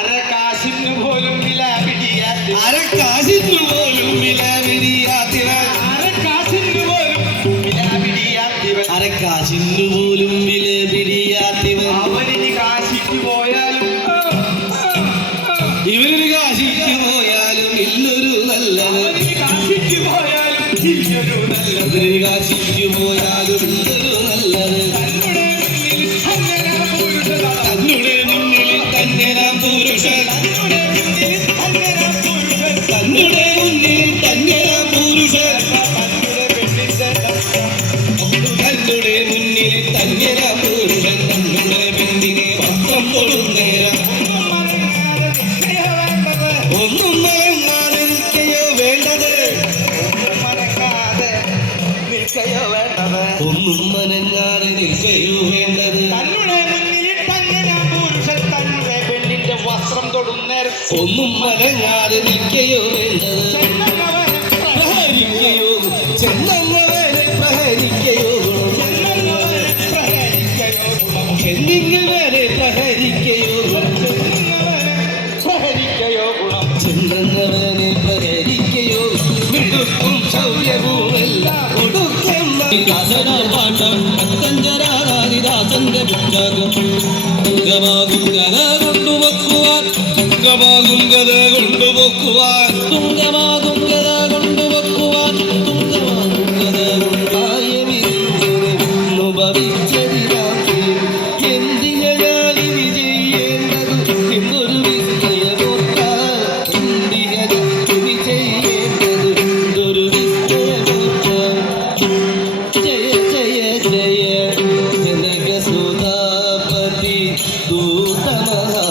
അരക്കാശിന് പോലും വില പിടിയാത്തവൻ അരക്കാശിന് പോലും വില പിടിയാത്തവൻ അരക്കാശിന് പോലും വില പിടിയാത്തവൻ അരക്കാശിന് പോലും വില പിടിയാത്തവൻ അവനിനി കാശിക്ക് പോയാലും ഇവനൊരു കാശിക്ക് പോയാലും ഇല്ലൊരു നല്ലത് കാശിക്ക് പോയാലും ഇല്ലൊരു നല്ലത് കാശിക്ക് പോയാലും ഇല്ലൊരു നല്ലത് തന്നുടെ മുന്നിൽ തന്നെ നാം പുരുഷൻ തന്നുടെ മുന്നിൽ തന്നെ നാം പുരുഷൻ തന്നുടെ മുന്നിൽ തന്നെ നാം പുരുഷൻ തന്നുടെ പെണ്ണിനെ പത്രം കൊടുന്നേരം ഒന്നും മറങ്ങാതെ നിൽക്കയോ വേണ്ടത് ഒന്നും മനങ്ങാതെ നിൽക്കയോ വേണ്ടത് വസ്ത്രം തൊടുന്നേരം ഒന്നും മനങ്ങാതെ നിൽക്കയോ വേണ്ടത് പ്രഹരിക്കയോ ചെന്നവരെ പ്രഹരിക്കയോ ചെന്നിങ്ങവരെ പ്രഹരിക്കയോ ചെന്നവരെ പ്രഹരിക്കയോ വിടുക്കും ശൗര്യവുമെല്ലാം കൊടുക്കും പാട്ടം പത്തഞ്ചരാദിദാസന്റെ പുസ്തകം തുങ്കമാകും കഥ കൊണ്ടുവെക്കുവാൻ തുങ്കമാകും കഥ കൊണ്ടുവെക്കുവാൻ തുങ്കമാകും കഥ കൊണ്ടുവെക്കുവാൻ തുങ്കമാകും കഥ കൊണ്ടുഭവിച്ചതിനാക്കി എന്തിനാലിനി ചെയ്യേണ്ടത് എന്നൊരു വിസ്മയമോർത്താൽ എന്തിനി ചെയ്യേണ്ടത് എന്തൊരു വിസ്മയമോർത്താൽ ജയ ജയ ജയ ജനകസുധാപതി ദൂതമഹാ